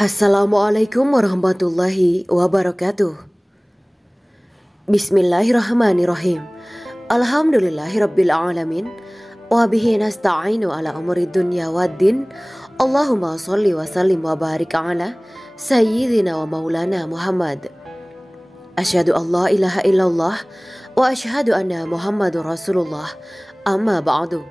Assalamualaikum warahmatullahi wabarakatuh. Bismillahirrahmanirrahim. Alhamdulillahirabbil alamin. Wa bihi nasta'inu ala umuri dunya waddin. Allahumma shalli wa sallim wa barik ala sayyidina wa maulana Muhammad. Asyhadu an la ilaha illallah wa asyhadu anna Muhammadur Rasulullah. Amma ba'du.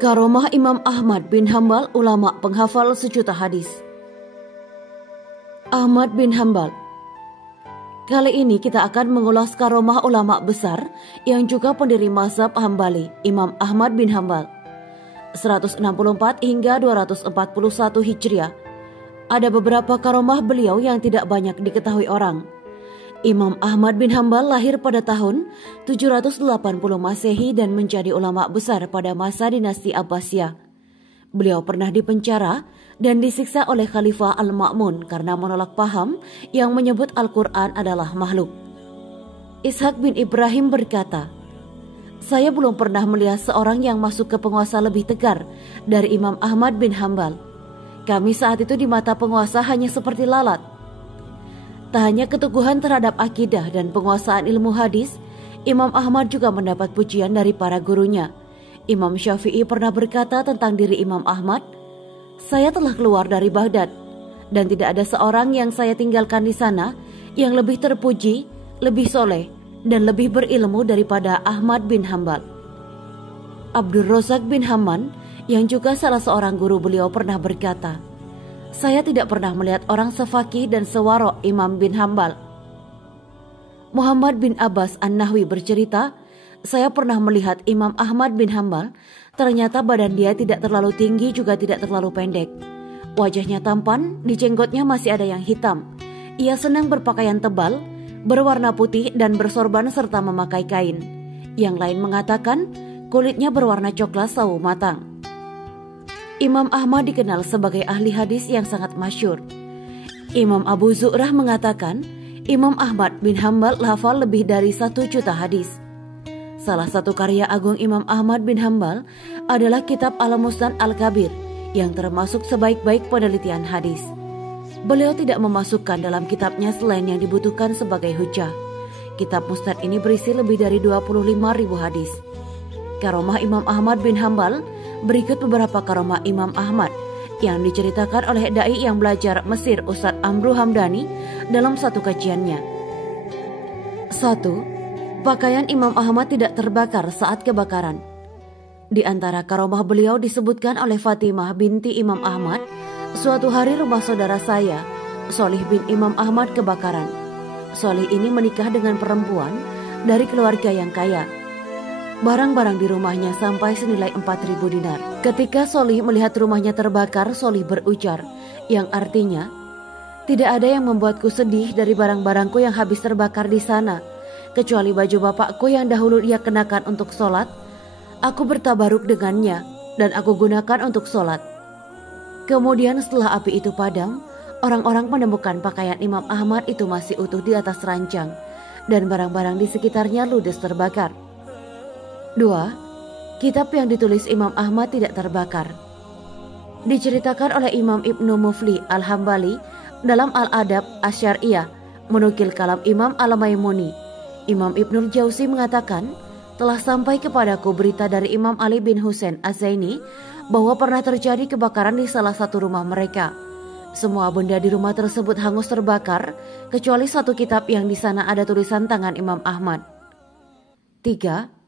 Karomah Imam Ahmad bin Hambal, ulama penghafal sejuta hadis. Ahmad bin Hambal. Kali ini kita akan mengulas karomah ulama besar yang juga pendiri mazhab Hambali, Imam Ahmad bin Hambal. 164 hingga 241 Hijriah. Ada beberapa karomah beliau yang tidak banyak diketahui orang. Imam Ahmad bin Hambal lahir pada tahun 780 Masehi dan menjadi ulama besar pada masa dinasti Abbasiyah. Beliau pernah dipenjara dan disiksa oleh Khalifah Al-Ma'mun karena menolak paham yang menyebut Al-Quran adalah makhluk. Ishaq bin Ibrahim berkata, "Saya belum pernah melihat seorang yang masuk ke penguasa lebih tegar dari Imam Ahmad bin Hambal. Kami saat itu di mata penguasa hanya seperti lalat." Tak hanya keteguhan terhadap akidah dan penguasaan ilmu hadis, Imam Ahmad juga mendapat pujian dari para gurunya. Imam Syafi'i pernah berkata tentang diri Imam Ahmad, "Saya telah keluar dari Baghdad, dan tidak ada seorang yang saya tinggalkan di sana yang lebih terpuji, lebih soleh, dan lebih berilmu daripada Ahmad bin Hambal." Abdul Razak bin Hamman, yang juga salah seorang guru beliau, pernah berkata, "Saya tidak pernah melihat orang sefaqih dan sewarok Imam bin Hambal." Muhammad bin Abbas An-Nahwi bercerita, "Saya pernah melihat Imam Ahmad bin Hambal, ternyata badan dia tidak terlalu tinggi juga tidak terlalu pendek. Wajahnya tampan, di jenggotnya masih ada yang hitam. Ia senang berpakaian tebal, berwarna putih dan bersorban serta memakai kain. Yang lain mengatakan kulitnya berwarna coklat sawo matang." Imam Ahmad dikenal sebagai ahli hadis yang sangat masyhur. Imam Abu Zu'rah mengatakan, Imam Ahmad bin Hambal hafal lebih dari 1 juta hadis. Salah satu karya agung Imam Ahmad bin Hambal adalah kitab Al-Musnad Al-Kabir yang termasuk sebaik-baik penelitian hadis. Beliau tidak memasukkan dalam kitabnya selain yang dibutuhkan sebagai hujjah. Kitab Musnad ini berisi lebih dari 25.000 hadis. Karomah Imam Ahmad bin Hambal. Berikut beberapa karomah Imam Ahmad yang diceritakan oleh dai yang belajar Mesir Ustadz Amru Hamdani dalam satu kajiannya. 1. Pakaian Imam Ahmad tidak terbakar saat kebakaran. Di antara karomah beliau disebutkan oleh Fatimah binti Imam Ahmad, "Suatu hari rumah saudara saya, Solih bin Imam Ahmad, kebakaran. Solih ini menikah dengan perempuan dari keluarga yang kaya. Barang-barang di rumahnya sampai senilai 4.000 dinar. Ketika Solih melihat rumahnya terbakar, Solih berujar, yang artinya, 'Tidak ada yang membuatku sedih dari barang-barangku yang habis terbakar di sana, kecuali baju bapakku yang dahulu ia kenakan untuk sholat. Aku bertabaruk dengannya dan aku gunakan untuk sholat.' Kemudian setelah api itu padam, orang-orang menemukan pakaian Imam Ahmad itu masih utuh di atas ranjang, dan barang-barang di sekitarnya ludes terbakar." 2. Kitab yang ditulis Imam Ahmad tidak terbakar. Diceritakan oleh Imam Ibnu Mufli Al-Hambali dalam Al-Adab Asy-Syar'iyyah menukil kalam Imam Al-Maimuni. Imam Ibnul Jauzi mengatakan, "Telah sampai kepadaku berita dari Imam Ali bin Husain Az-Zaini bahwa pernah terjadi kebakaran di salah satu rumah mereka. Semua benda di rumah tersebut hangus terbakar kecuali satu kitab yang di sana ada tulisan tangan Imam Ahmad." 3.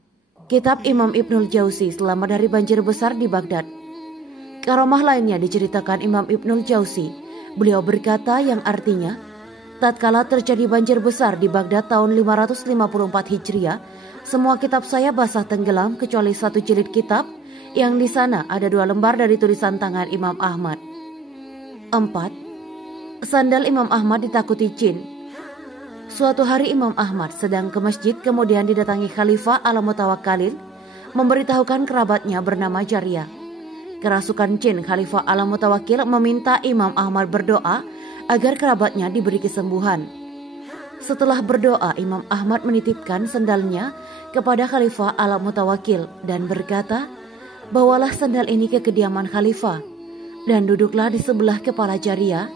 Kitab Imam Ibnul Jauzi selamat dari banjir besar di Baghdad. Karomah lainnya diceritakan Imam Ibnul Jauzi. Beliau berkata yang artinya, "Tatkala terjadi banjir besar di Baghdad tahun 554 Hijriah, semua kitab saya basah tenggelam kecuali satu jilid kitab yang di sana ada 2 lembar dari tulisan tangan Imam Ahmad." 4. Sandal Imam Ahmad ditakuti jin. Suatu hari Imam Ahmad sedang ke masjid, kemudian didatangi Khalifah Al-Mutawakkalil memberitahukan kerabatnya bernama Jariyah. Kerasukan jin Khalifah Al-Mutawakkil meminta Imam Ahmad berdoa agar kerabatnya diberi kesembuhan. Setelah berdoa, Imam Ahmad menitipkan sendalnya kepada Khalifah Al-Mutawakkil dan berkata, "Bawalah sendal ini ke kediaman Khalifah dan duduklah di sebelah kepala Jariyah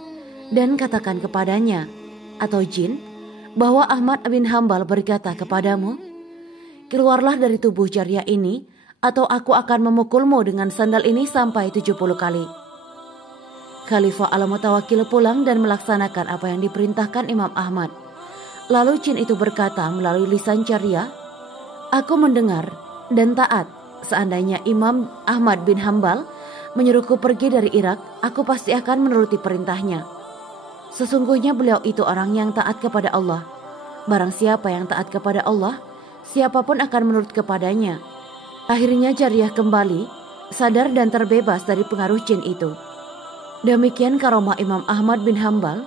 dan katakan kepadanya atau jin bahwa Ahmad bin Hambal berkata kepadamu, keluarlah dari tubuh Jariyah ini atau aku akan memukulmu dengan sandal ini sampai 70 kali." Khalifah Al-Mutawakkil pulang dan melaksanakan apa yang diperintahkan Imam Ahmad. Lalu jin itu berkata melalui lisan Jariyah, "Aku mendengar dan taat. Seandainya Imam Ahmad bin Hambal menyuruhku pergi dari Irak, aku pasti akan menuruti perintahnya. Sesungguhnya beliau itu orang yang taat kepada Allah. Barang siapa yang taat kepada Allah, siapapun akan menurut kepadanya." Akhirnya Jariyah kembali, sadar dan terbebas dari pengaruh jin itu. Demikian karomah Imam Ahmad bin Hambal.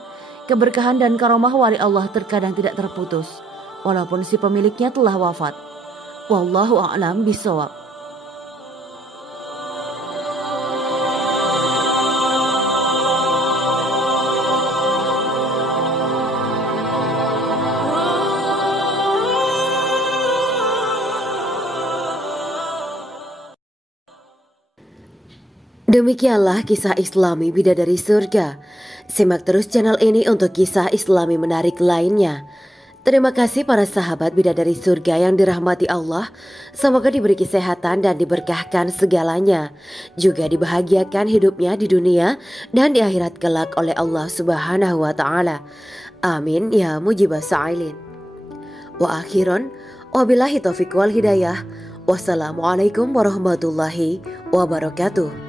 Keberkahan dan karomah wali Allah terkadang tidak terputus, walaupun si pemiliknya telah wafat. Wallahu a'lam bishawab. Demikianlah kisah Islami Bidadari Surga. Simak terus channel ini untuk kisah Islami menarik lainnya. Terima kasih para sahabat Bidadari Surga yang dirahmati Allah. Semoga diberi kesehatan dan diberkahkan segalanya. Juga dibahagiakan hidupnya di dunia dan di akhirat kelak oleh Allah Subhanahu wa Ta'ala. Amin ya mujibah sa'ilin. Wa akhiron, wabillahi taufiq wal hidayah. Wassalamualaikum warahmatullahi wabarakatuh.